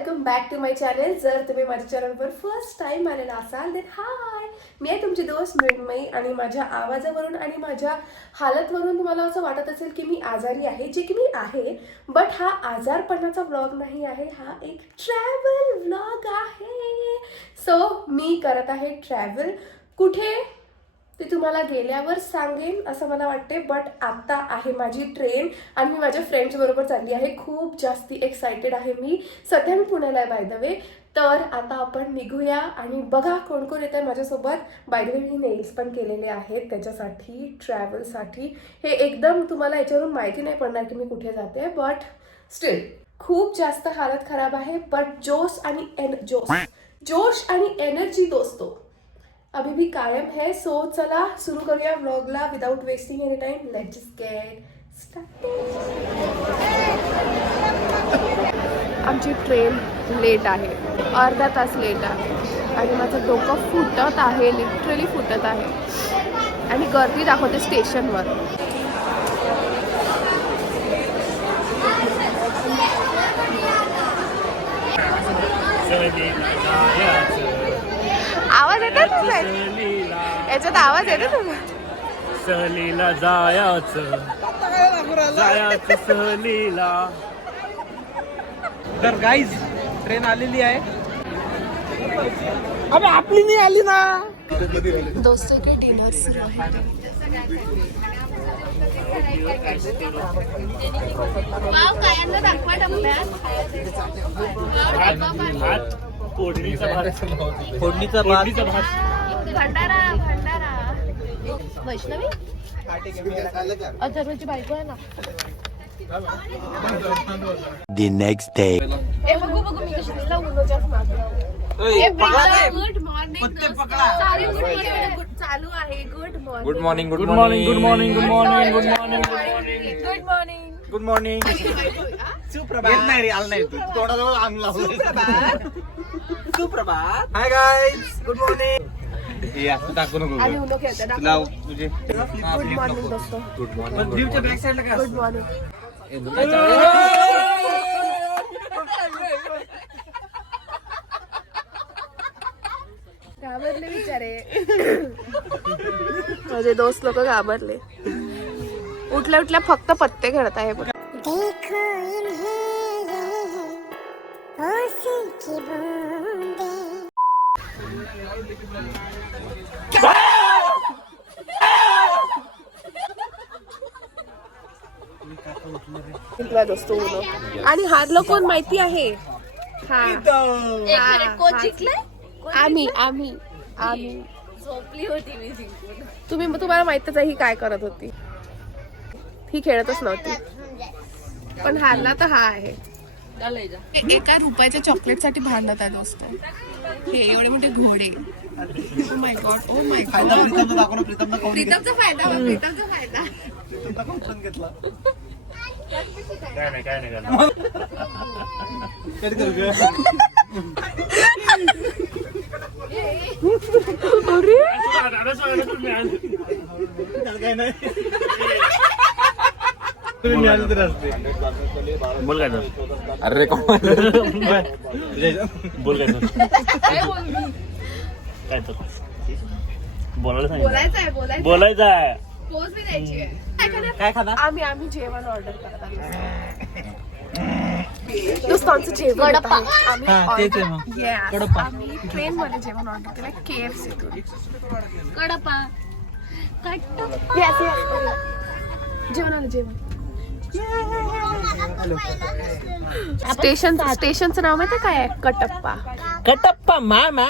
Welcome back to my channel. जर तुम्ही माझ्या चॅनलवर फर्स्ट टाइम आलेला असाल तर हाय, मी आहे तुमची दोस्त मृण्मयी. आणि माझ्या आवाजावरून आणि माझ्या हालतवरून तुम्हाला असं वाटत असेल की मी आजारी आहे, जे की मी आहे. बट हा आजारपणाचा व्लॉग नाही आहे, हा एक ट्रॅव्हल व्लॉग आहे. सो मी करत आहे ट्रॅव्हल. कुठे ते तुम्हाला गेल्यावर सांगेन असं मला वाटते. बट आता आहे माझी ट्रेन आणि मी माझ्या फ्रेंड्स बरोबर चालली आहे. खूप जास्ती एक्सायटेड आहे मी. सध्या मी पुण्याला आहे बाय द वे. तर आता आपण निघूया आणि बघा कोण कोण येत आहे माझ्यासोबत. By the way me nails पण केलेले आहेत त्याच्यासाठी, ट्रॅव्हलसाठी. हे एकदम तुम्हाला याच्यावरून माहिती नाही पडणार की मी कुठे जाते. बट स्टील खूप जास्त हालत खराब आहे. बट जोश आणि एनर्जी दोस्तों अभी भी कायम है. सो चला सुरू करूया व्लॉगला without wasting any time. Let's just get started. आमची ट्रेन लेट आहे, अर्धा तास लेट आहे आणि माझं डोकं फुटत आहे, लिटरली फुटत आहे. आणि गर्दी दाखवते स्टेशनवर. आवाज येतो तुझा, याच्यात आवाज येतो तुझा. सहलीला जायचं सहलीला. तर गाईज ट्रेन आलेली आहे. अबे आपली नाही आली ना. दोस्तों के डिनर सुरू आहे. फोडणीचा भात. भंडारा वैष्णवी अथर्वची बायको आहे ना. The next day. बघू मी कशी दिसला उन्हाच्याच मागे. गुड मॉर्निंग चालू आहे. Good morning good morning good morning good morning good morning good morning good morning. सुप्रभात नाही रे, आलं नाही तू तोंडाजवळ अंग लावलं. सुप्रभात. Hi guys, good morning. हे असं टाकू नको आणि उन्हा खेळतात. तुला तुझे गुड मॉर्निंग दोस्तों. Good morning. जीवच्या बॅक साइडला काय गुड मॉर्निंग. घाबरले बिचारे माझे दोस्त लोक घाबरले. उठल्या उठल्या फक्त पत्ते खेळत आहे. दोस्तो आणि हारलं कोण माहिती आहे? कोण जिंकलंय? आम्ही झोपली होती मी जिंकून. तुम्हाला माहितच आहे ही काय करत होती. ही खेळतच नव्हती. पण हारला तर हा आहे. 1 रुपयाच्या चॉकलेट साठी भांडत आहे दोस्त. हे एवढे मोठे घोडे. Oh my God, oh my God. प्रीतमचा फायदा. काय नाही बोल काय अरे बोल काय तर बोलायचं आहे. पोच बी द्यायची आहे. काय खाणार? आम्ही जेवण ऑर्डर करत आहोत. दोस्तांचं जेवण येत आहे. आम्ही ट्रेन मध्ये जेवण ऑर्डर केलं KFC तून. कडपा जेवण आलं जेवण. स्टेशनचं नाव माहिती काय आहे? कटप्पा मामा.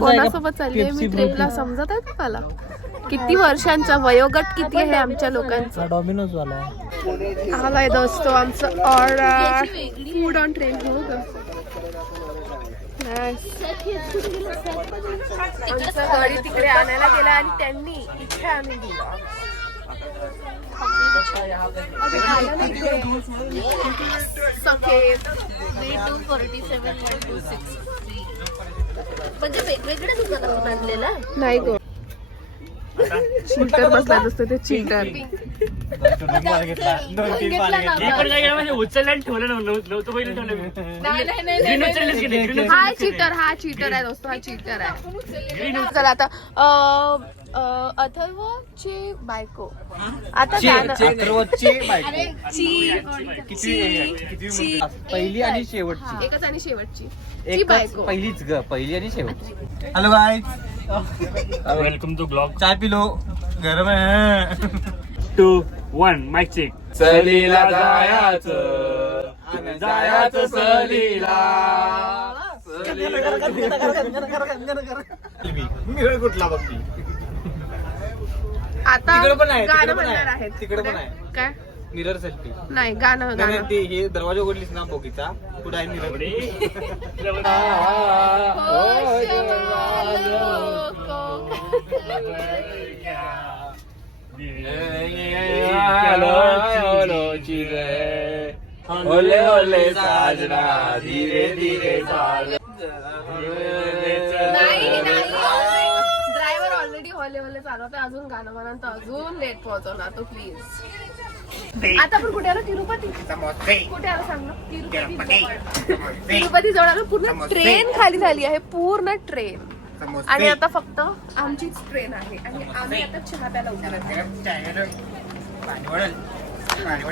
कोणासोबत चालली मी ट्रेनला समजत आहे का मला? किती वर्षांचा वयोगट किती आहे आमच्या लोकांचा. डॉमिनोज वाला आलाय दोस्तो आमचं ऑर्डर. Food on train. हो ग, आमचं गाडी तिकडे आणायला गेला आणि त्यांनी इथे आणून दिलं. सफेद 247 म्हणजे वेगवेगळ्या दुकानातून आणलेला नाही गो. चीटर बसला नसतं ते चीटर. उचलला आणि ठेवलं नव्हतं पहिले ठेवलं मी. Green उचललीस की नाही? Green हा चीटर आहे दोस्त, हा चीटर आहे. चला आता अथर्वची बायको आता गाणं. पहिली आणि शेवटची. एकच आणि शेवटची ती बायको. पहिलीच ग, पहिली आणि शेवटची. Hello guys, welcome to blog. चाय पिलो, गरम आहे. 2, 1 माइक चेक. सहलीला जायाचं, जायाचं सहलीला. मिरळ कुठला बघती? आता तिकडे पण आहे, गाणं तिकडे पण म्हणणार आहे, आहेत. तिकडे पण आहे. काय मिरर सेल्फी. नाही गाणं गाणं. ते हे दरवाजा उघडलीस ना बोगीचा, पुढे आहे मिरर. ओले ओले साजना, धीरे धीरे ड्रायव्हर ऑलरेडी हॉले हॉले चालवतोय, अजून गाणं म्हणून तर अजून लेट पोहोचवणार तो प्लीज. आता आपण कुठे आलो? तिरुपती. कुठे आलो सांग ना? तिरुपती जवळ आलो. पूर्ण ट्रेन खाली झाली आहे, पूर्ण ट्रेन. आणि आता फक्त आमचीच ट्रेन आहे आणि आम्ही आता चहा प्यायला उतरत आहे.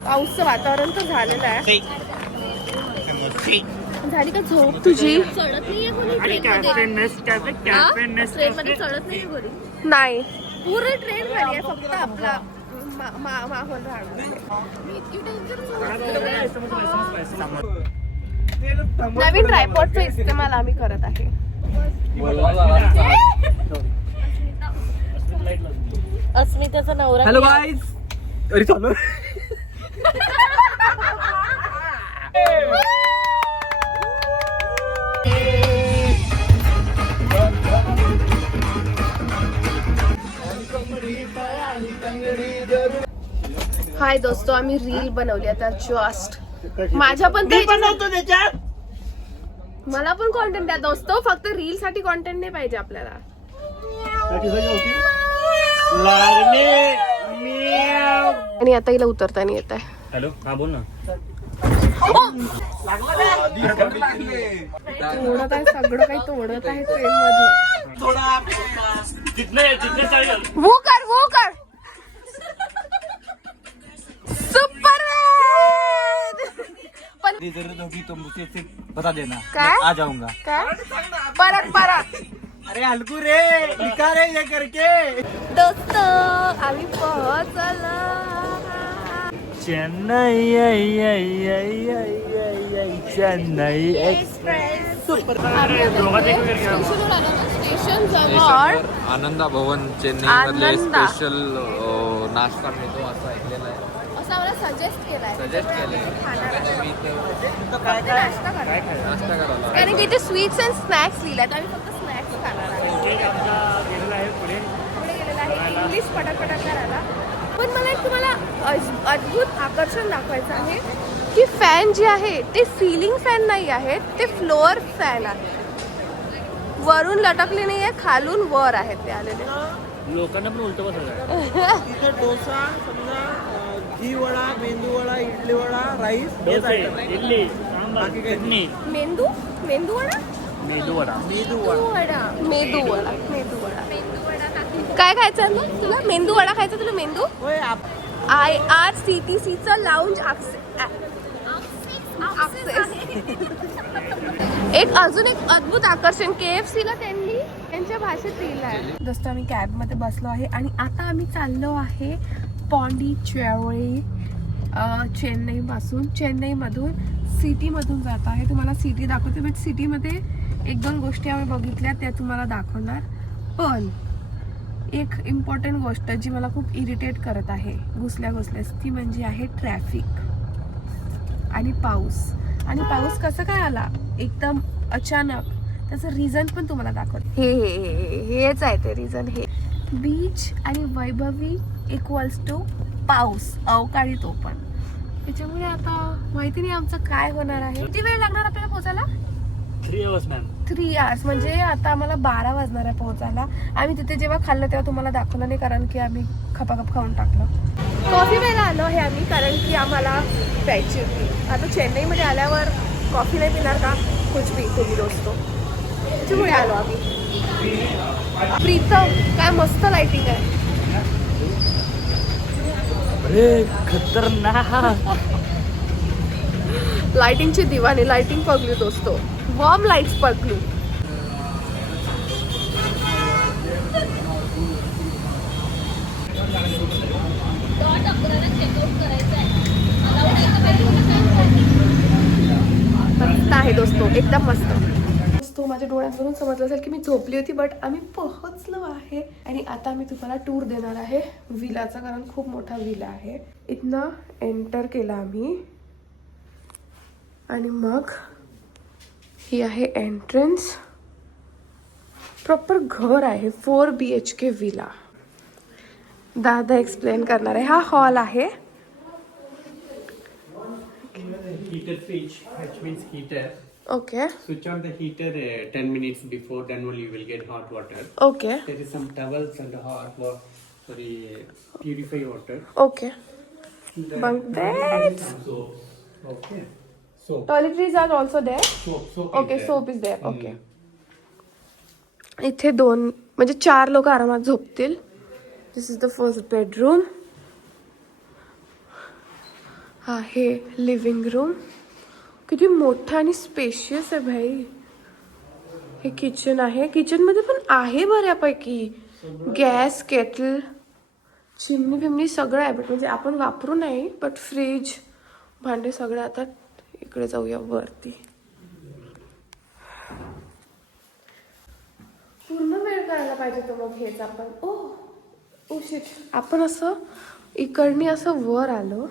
पाऊसचं वातावरण तर झालेलं आहे. झाली का झोप तुझी? चढत नाहीये कोणी आणि ट्रेनमध्ये कॅफे चढत नाहीये कोणी. नाही, पूर्ण ट्रेन खाली आहे, फक्त आपला माहोल राहणार आहे. नवीन ट्रायपॉडचा इस्तेमाल आम्ही करत आहे. अस्मिताचा नवरा. हॅलो गाईज, अरे चालू. हाय दोस्तो, आम्ही रील बनवली आता जस्ट. माझ्या पण त्याच्यात मला पण कॉन्टेंट द्या दोस्तो, फक्त रील साठी कॉन्टेंट नाही पाहिजे आपल्याला. आणि आता हिला उतरताना येत आहे. हॅलो, हा बोल ना. तोडत आहे सगळं काही, तोडत आहे ट्रेन मधलं. तिथनं चालेल. वो कर सुपर. पण तो मुझे सिर्फ बता देना, क्या? मैं आ जाऊंगा. काय परत अरे हलकू रे, लिखा रे ये करके. दोस्त आम्ही पोहोचलो. चेन्नई चेन्नई एक्सप्रेस स्टेशन जवळ आनंदा भवन चेन्नई मधले आनंदा. स्पेशल नाश्ता मिळतो असं ऐकलेलं आहे. असं आम्हाला सजेस्ट केलाय. सजेस्ट केलंय. मी इथे नाश्ता करा. नाश्ता करायला कारण की इथे स्वीट्स अँड स्नॅक्स लिहिल्यात, आम्ही फक्त स्नॅक्स खाणार आहे. पुढे गेलेला आहे इंग्लिश पटापट करायला. पण मला एक तुम्हाला अद्भुत आकर्षण दाखवायचं आहे की फॅन जे आहे ते सीलिंग फॅन नाही आहेत, ते फ्लोअर फॅन आहेत. वरून लटकले नाही आहे, खालून वर आहेत ते आलेले. लोकांना पण उलट बसवलं. तिथे डोसा, समजा घी वडा, मेंदू वडा, इडली वडा, राईस, डोसे, इडली, सांबार, चटणी, मेंदू वडा, मेदू वडा. मेदू वडा. काय खायचं आहे ना तुला? मेंदू वडा खायचा तुला? मेंदू IRCTC चं लाऊंज एक अजून एक अद्भुत आकर्षण KFC ला त्यांनी त्यांच्या भाषेत लिहिलं आहे. जस्ट आम्ही कॅब मध्ये बसलो आहे आणि आता आम्ही चाललो आहे पॉंडिचेरी. चेन्नई पासून, चेन्नई मधून सिटी मधून जात आहे. तुम्हाला सिटी दाखवते, बट सिटी मध्ये एक दोन गोष्टी आम्ही बघितल्या त्या तुम्हाला दाखवणार. पण एक इम्पॉर्टंट गोष्ट जी मला खूप इरिटेट करत आहे घुसल्यास, ती म्हणजे आहे ट्रॅफिक आणि पाऊस. आणि पाऊस कसं काय आला एकदम अचानक, त्याचं रिझन पण तुम्हाला दाखवते. हेच आहे ते रिझन. हे बीच आणि वैभवी इक्वल्स टू पाऊस, अवकाळी तो पण. त्याच्यामुळे आता माहिती नाही आमचं काय होणार आहे. किती वेळ लागणार आपल्याला पोहोचायला? 3 hours मॅम. 3 hours, म्हणजे आता आम्हाला 12 वाजणार आहे पोहोचायला. आम्ही तिथे जेव्हा खाल्लं तेव्हा तुम्हाला दाखवलं नाही, कारण की आम्ही खपाखप खाऊन टाकलं. कॉफी प्यायला आलो आहे आम्ही, कारण की आम्हाला प्यायची होती. आता चेन्नईमध्ये आल्यावर कॉफी नाही पिणार का, कुछ भी तुम्ही दोस्तो, त्याच्यामुळे आलो आम्ही. प्रीतम, काय मस्त लाइटिंग आहे. अरे खतरनाक. लाइटिंगची दिवाणी, लाइटिंग पगलू दोस्तो, वॉर्म लाइट्स पगलू. मस्त आहे दोस्तो, एकदम मस्त दोस्तो. माझ्या डोळ्यांवरून समजलं असेल की मी झोपली होती, बट आम्ही पोहोचलो आहे. आणि आता मी तुम्हाला टूर देणार आहे विलाचा, कारण खूप मोठा विला आहे. इथनं एंटर केला आम्ही आणि मग ही आहे एंट्रन्स. प्रॉपर घर आहे, 4 BHK विला. दादा एक्सप्लेन करणार आहे. हा हॉल आहे. Heater switch, which means heater. Okay Switch on the heater 10 minutes before, then only you will get hot water. Okay There is some towels and hot water, purify water. Okay. Bunk beds. Okay. Soap. Toiletries are also there. Soap okay, is there. Soap is there. Okay. इथे 2 म्हणजे 4 लोक आरामात झोपतील. This is the first bedroom. हा हे living room. किती मोठा आणि स्पेशियस आहे भाई. हे किचन आहे. किचनमध्ये पण आहे बऱ्यापैकी. गॅस, केटल, चिमणी बिमणी सगळं आहे, बट म्हणजे आपण वापरू नाही. बट फ्रीज, भांडे सगळे. आता इकडे जाऊया वरती. पूर्ण वेळ करायला पाहिजे तो मग हेच आपण. ओ शिट, आपण असं इकडनी असं वर आलो.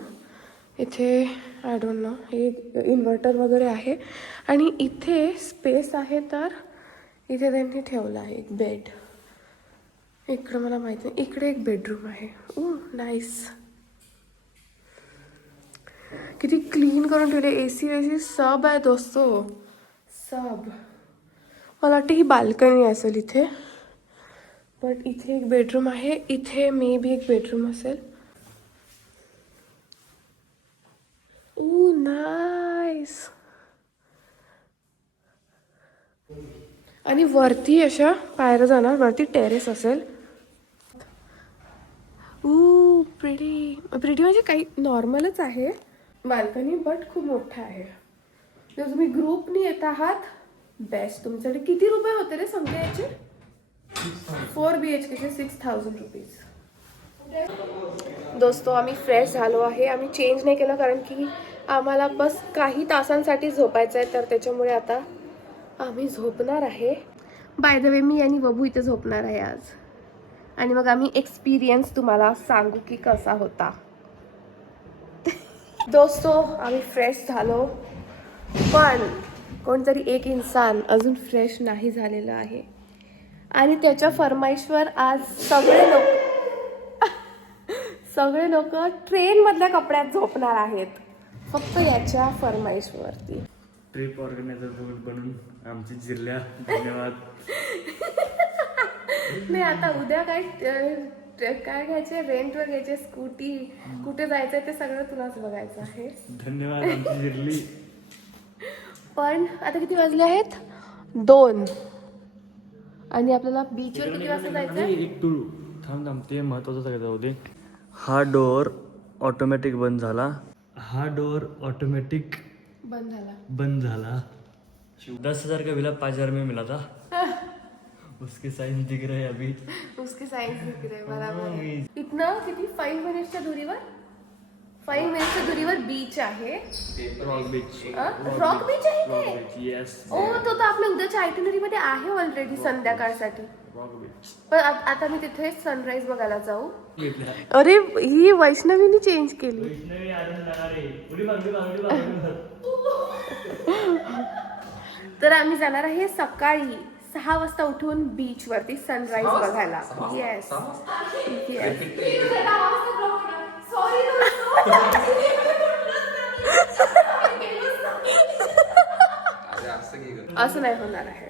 इथे आय डोंट नो, हे इन्व्हर्टर वगैरे आहे. आणि इथे स्पेस आहे, तर इथे त्यांनी ठेवलं आहे एक बेड. इकडं मला माहिती नाही. इकडे एक बेडरूम आहे. नाईस. किती क्लीन करून ठेवले. AC वेसी सब आहे दोस्तो, सब. मला वाटतं ही बाल्कनी असेल इथे, बट इथे एक बेडरूम आहे. इथे मे बी एक बेडरूम असेल. नाईस. आणि वरती अशा पायऱ्या जाणार, वरती टेरेस असेल. प्रिटी म्हणजे काही नॉर्मलच आहे बाल्कनी, बट खूप मोठा आहे. जर तुम्ही ग्रुपनी येत आहात, बेस्ट. तुमच्याकडे किती रुपये होते रे समजा याचे? 4 BHK 6000 रुपीज. दोस्तो, आम्ही फ्रेश झालो आहे. आम्ही चेंज नाही केलं, कारण की आम्हाला बस काही तासांसाठी झोपायचं आहे, तर त्याच्यामुळे आता आम्ही झोपणार आहे. बाय द वे, मी आणि बबू इथे झोपणार आहे आज. आणि मग आम्ही एक्सपिरियन्स तुम्हाला सांगू की कसा होता. दोस्तो, आम्ही फ्रेश झालो, पण कोणतरी एक इन्सान अजून फ्रेश नाही झालेलं आहे. आणि त्याच्या फरमाईशवर आज सगळे लोक ट्रेनमधल्या कपड्यात झोपणार आहेत, फक्त याच्या फरमाईशवरती. ट्रिप ऑर्गनायझर बनून आमची जिल्ह्या. धन्यवाद. नाही, आता उद्या काय घ्यायचे, रेंटवर घ्यायचे, स्कूटी, कुठे जायचंय ते सगळं तुलाच बघायचं आहे. धन्यवाद आमची जिल्ही. पण आता किती वाजले आहेत? 2. आणि आपल्याला बीचवर किती वाजता जायचंय? एक तू थांब, ते महत्वाचं सगळं जाऊ दे. हा डोअर ऑटोमॅटिक बंद झाला. हा डोअर ऑटोमेटिक बंद झाला. 10,000 का बिल 5,000 में मिला था. उसके साइन दिख रहे अभी. उसके साइंस दिख रहे, बराबर. इथनं किती 5 मिनिट्सच्या दूरीवर 5 मिनिट्सच्या दूरीवर बीच आहे. Rock beach. रॉक बीच आहे ते? येस. ओ, तो तर आपल्या उद्याच्या आयटिनरी मध्ये आहे ऑलरेडी संध्याकाळसाठी. Rock beach. पण आता मी तिथे सनराईज बघायला जाऊ. अरे, ही वैष्णवीने चेंज केली. तर आम्ही जाणार आहे सकाळी 6 वाजता उठून बीच वरती सनराईज बघायला. येस. असं नाही होणार आहे.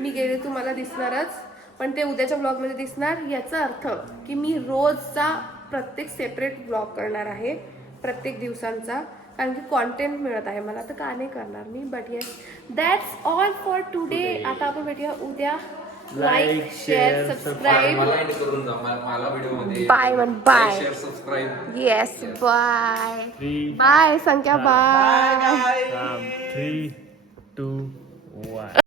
मी गेले तुम्हाला दिसणारच, पण ते उद्याच्या ब्लॉगमध्ये दिसणार. याचा अर्थ की मी रोजचा प्रत्येक सेपरेट ब्लॉग करणार आहे, प्रत्येक दिवसांचा, कारण की कॉन्टेंट मिळत आहे मला, तर का नाही करणार मी. But yes, that's all for today. आता आपण भेटूया उद्या. Like, share, subscribe. मला व्हिडिओ मध्ये बाय म्हण, bye. Share subscribe. Yes, bye. 3 bye संख्या, बाय. 3 2 1